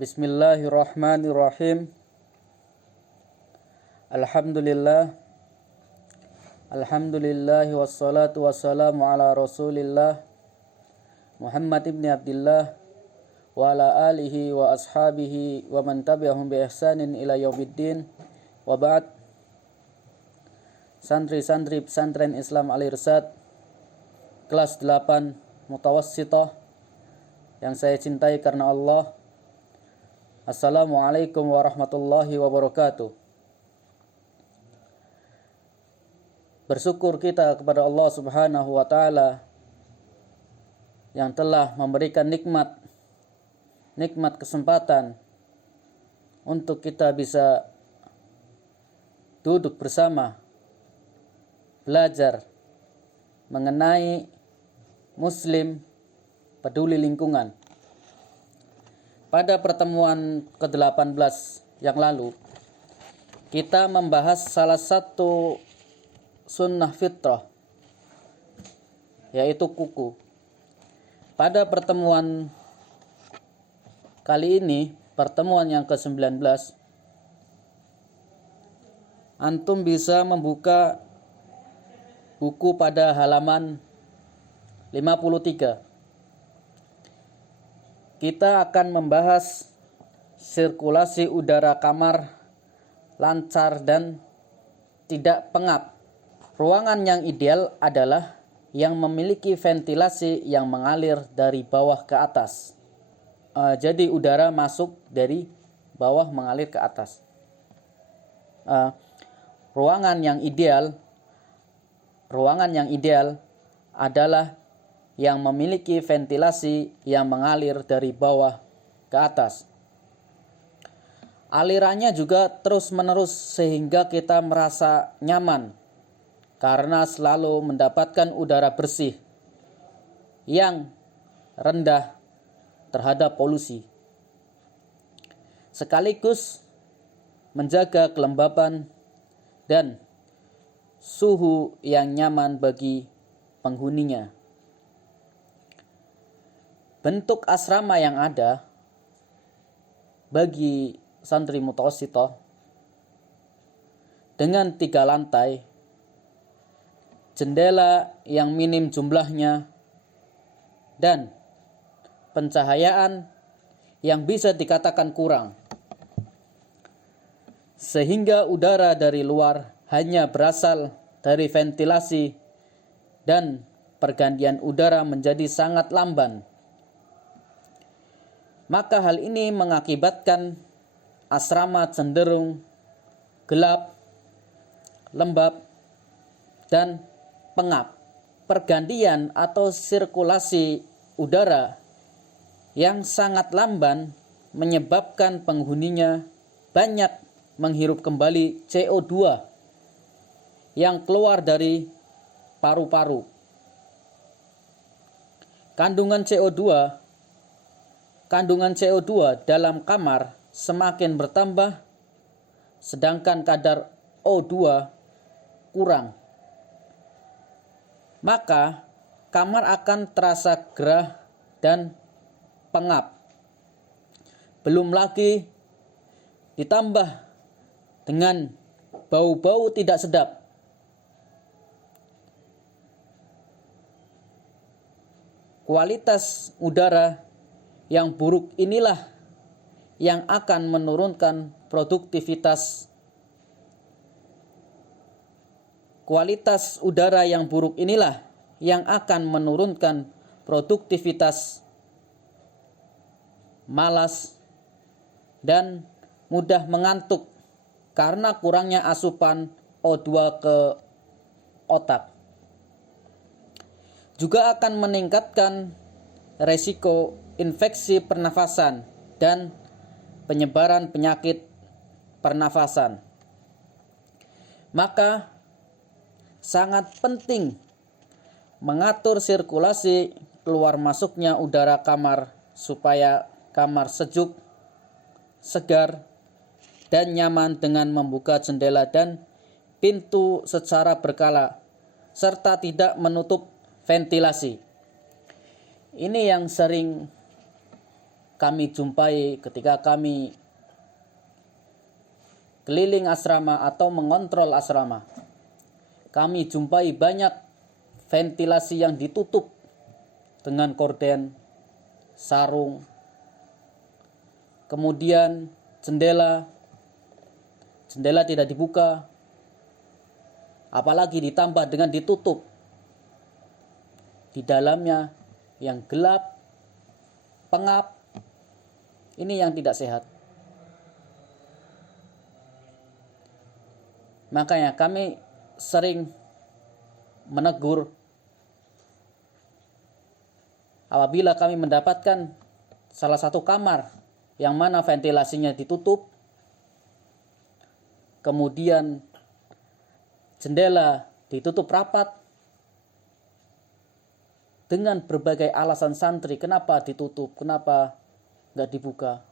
Bismillahirrahmanirrahim. Alhamdulillah. Alhamdulillahi wassalatu wassalamu ala Rasulillah Muhammad ibn Abdullah wa ala alihi wa ashabihi wa man tabi'ahum bi ihsanin ila yaumiddin. Wa ba'd. Santri-santri pesantren Islam Al-Irsyad kelas 8 Mutawassithah yang saya cintai karena Allah. Assalamualaikum warahmatullahi wabarakatuh. Bersyukur kita kepada Allah Subhanahu wa taala yang telah memberikan nikmat kesempatan untuk kita bisa duduk bersama belajar mengenai Muslim peduli lingkungan. Pada pertemuan ke-18 yang lalu, kita membahas salah satu sunnah fitrah, yaitu kuku. Pada pertemuan kali ini, pertemuan yang ke-19, antum bisa membuka buku pada halaman 53. Kita akan membahas sirkulasi udara kamar lancar dan tidak pengap. Ruangan yang ideal adalah yang memiliki ventilasi yang mengalir dari bawah ke atas. Jadi udara masuk dari bawah mengalir ke atas. Ruangan yang ideal adalah yang memiliki ventilasi yang mengalir dari bawah ke atas. Alirannya juga terus-menerus sehingga kita merasa nyaman karena selalu mendapatkan udara bersih yang rendah terhadap polusi, sekaligus menjaga kelembapan dan suhu yang nyaman bagi penghuninya. Bentuk asrama yang ada bagi santri mutawassithah dengan 3 lantai, jendela yang minim jumlahnya, dan pencahayaan yang bisa dikatakan kurang, sehingga udara dari luar hanya berasal dari ventilasi dan pergantian udara menjadi sangat lamban. Maka hal ini mengakibatkan asrama cenderung gelap, lembab, dan pengap. Pergantian atau sirkulasi udara yang sangat lamban menyebabkan penghuninya banyak menghirup kembali CO2 yang keluar dari paru-paru. Kandungan CO2 dalam kamar semakin bertambah, sedangkan kadar O2 kurang. Maka kamar akan terasa gerah dan pengap. Belum lagi ditambah dengan bau-bau tidak sedap. Kualitas udara yang buruk inilah yang akan menurunkan produktivitas. Kualitas udara yang buruk inilah yang akan menurunkan produktivitas, malas, dan mudah mengantuk karena kurangnya asupan O2 ke otak. Juga akan meningkatkan resiko infeksi pernafasan dan penyebaran penyakit pernafasan. Maka sangat penting mengatur sirkulasi keluar masuknya udara kamar supaya kamar sejuk, segar, dan nyaman dengan membuka jendela dan pintu secara berkala serta tidak menutup ventilasi. Ini yang sering kami jumpai ketika kami keliling asrama atau mengontrol asrama. Kami jumpai banyak ventilasi yang ditutup dengan korden, sarung, kemudian jendela tidak dibuka, apalagi ditambah dengan ditutup. Di dalamnya yang gelap, pengap, ini yang tidak sehat. Makanya kami sering menegur apabila kami mendapatkan salah satu kamar yang mana ventilasinya ditutup, kemudian jendela ditutup rapat, dengan berbagai alasan santri, kenapa ditutup, kenapa nggak dibuka.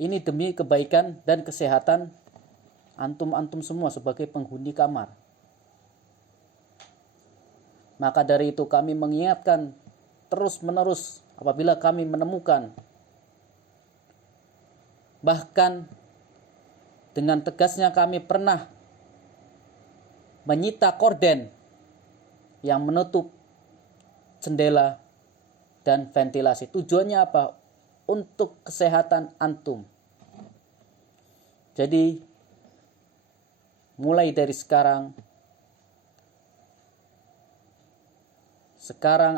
Ini demi kebaikan dan kesehatan antum-antum semua sebagai penghuni kamar. Maka dari itu kami mengingatkan terus-menerus apabila kami menemukan, bahkan dengan tegasnya kami pernah menyita korden yang menutup jendela dan ventilasi. Tujuannya apa? Untuk kesehatan antum. Jadi mulai dari sekarang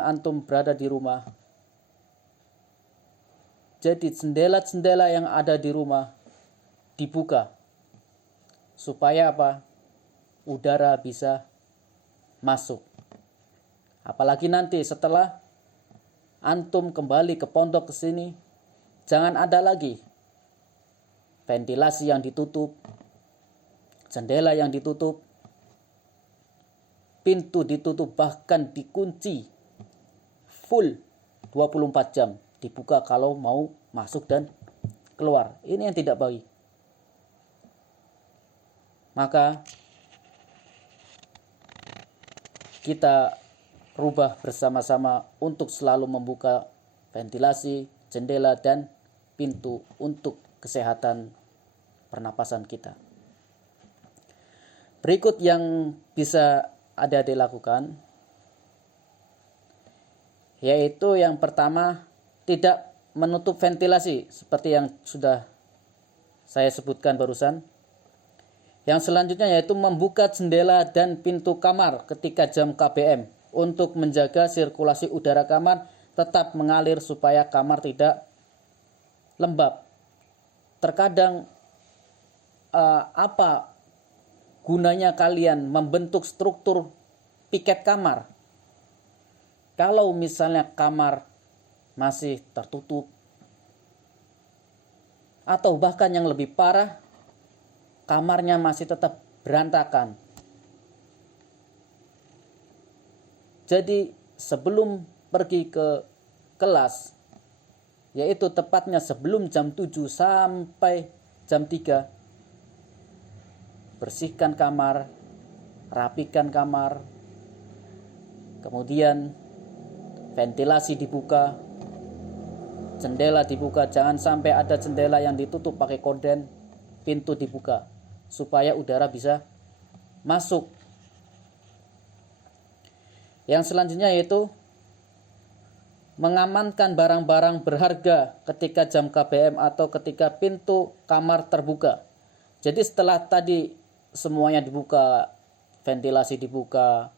antum berada di rumah. Jadi jendela-jendela yang ada di rumah dibuka. Supaya apa? Udara bisa masuk. Apalagi nanti setelah antum kembali ke pondok ke sini, jangan ada lagi ventilasi yang ditutup, jendela yang ditutup, pintu ditutup, bahkan dikunci full 24 jam, dibuka kalau mau masuk dan keluar. Ini yang tidak baik. Maka kita rubah bersama-sama untuk selalu membuka ventilasi, jendela, dan pintu untuk kesehatan pernapasan kita. Berikut yang bisa ada dilakukan, yaitu yang pertama, tidak menutup ventilasi seperti yang sudah saya sebutkan barusan. Yang selanjutnya yaitu membuka jendela dan pintu kamar ketika jam KBM untuk menjaga sirkulasi udara kamar tetap mengalir supaya kamar tidak lembab. Terkadang apa gunanya kalian membentuk struktur piket kamar kalau misalnya kamar masih tertutup, atau bahkan yang lebih parah, kamarnya masih tetap berantakan. Jadi sebelum pergi ke kelas, yaitu tepatnya sebelum jam 7 sampai jam 3, bersihkan kamar, rapikan kamar, kemudian ventilasi dibuka, jendela dibuka, jangan sampai ada jendela yang ditutup pakai korden, pintu dibuka supaya udara bisa masuk. Yang selanjutnya yaitu mengamankan barang-barang berharga ketika jam KBM atau ketika pintu kamar terbuka. Jadi setelah tadi semuanya dibuka, ventilasi dibuka,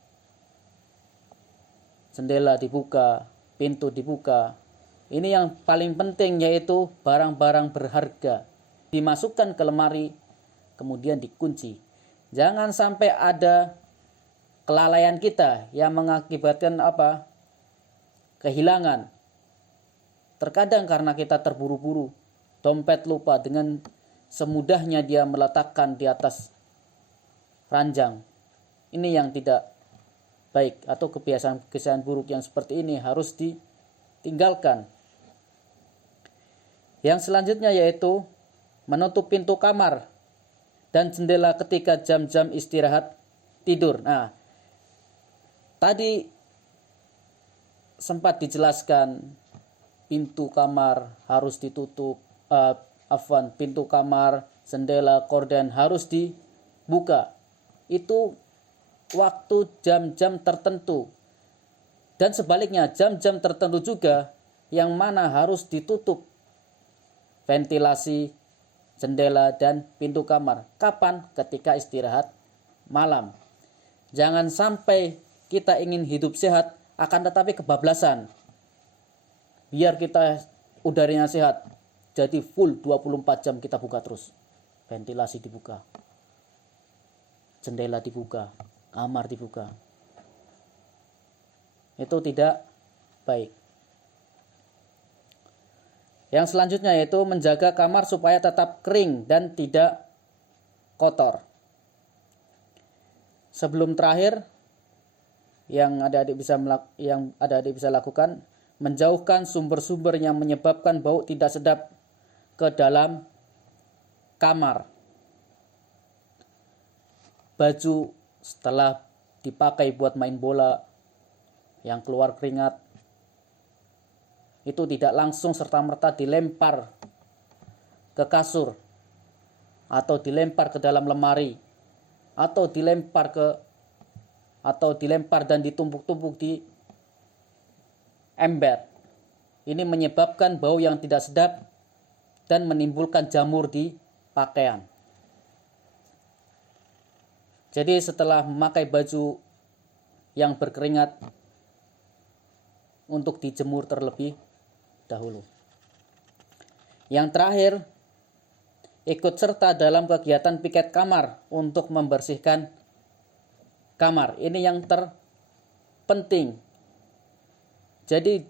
jendela dibuka, pintu dibuka, ini yang paling penting yaitu barang-barang berharga dimasukkan ke lemari, kemudian dikunci. Jangan sampai ada kelalaian kita yang mengakibatkan apa? Kehilangan. Terkadang karena kita terburu-buru, dompet lupa, dengan semudahnya dia meletakkan di atas ranjang. Ini yang tidak baik, atau kebiasaan buruk yang seperti ini harus ditinggalkan. Yang selanjutnya yaitu menutup pintu kamar dan jendela ketika jam-jam istirahat tidur. Nah, tadi sempat dijelaskan pintu kamar harus ditutup, pintu kamar, jendela, korden harus dibuka. Itu waktu jam-jam tertentu. Dan sebaliknya jam-jam tertentu juga yang mana harus ditutup ventilasi, jendela, dan pintu kamar. Kapan? Ketika istirahat malam. Jangan sampai kita ingin hidup sehat akan tetapi kebablasan. Biar kita udaranya sehat, jadi full 24 jam kita buka terus. Ventilasi dibuka, jendela dibuka, kamar dibuka. Itu tidak baik. Yang selanjutnya yaitu menjaga kamar supaya tetap kering dan tidak kotor. Sebelum terakhir yang adik-adik bisa lakukan, menjauhkan sumber-sumber yang menyebabkan bau tidak sedap ke dalam kamar. Baju setelah dipakai buat main bola yang keluar keringat itu tidak langsung serta-merta dilempar ke kasur atau dilempar ke dalam lemari atau dilempar dan ditumpuk-tumpuk di ember. Ini menyebabkan bau yang tidak sedap dan menimbulkan jamur di pakaian. Jadi setelah memakai baju yang berkeringat untuk dijemur terlebih dahulu. Yang terakhir, ikut serta dalam kegiatan piket kamar untuk membersihkan kamar. Ini yang terpenting. Jadi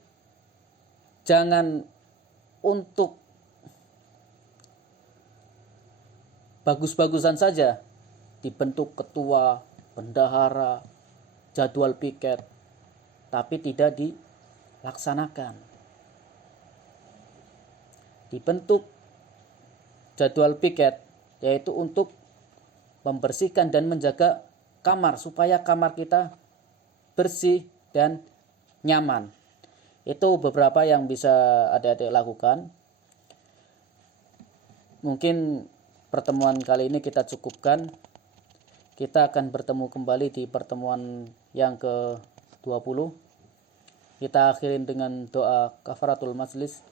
jangan untuk bagus-bagusan saja dibentuk ketua, bendahara, jadwal piket, tapi tidak dilaksanakan. Dibentuk jadwal piket yaitu untuk membersihkan dan menjaga kamar supaya kamar kita bersih dan nyaman. Itu beberapa yang bisa adik-adik lakukan. Mungkin pertemuan kali ini kita cukupkan. Kita akan bertemu kembali di pertemuan yang ke-20. Kita akhirin dengan doa kafaratul majlis.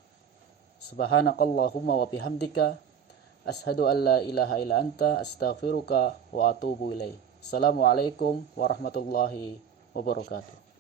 Subhanakallahumma wa bihamdika asyhadu an la ilaha illa anta astaghfiruka wa atubu ilaik. Assalamualaikum warahmatullahi wabarakatuh.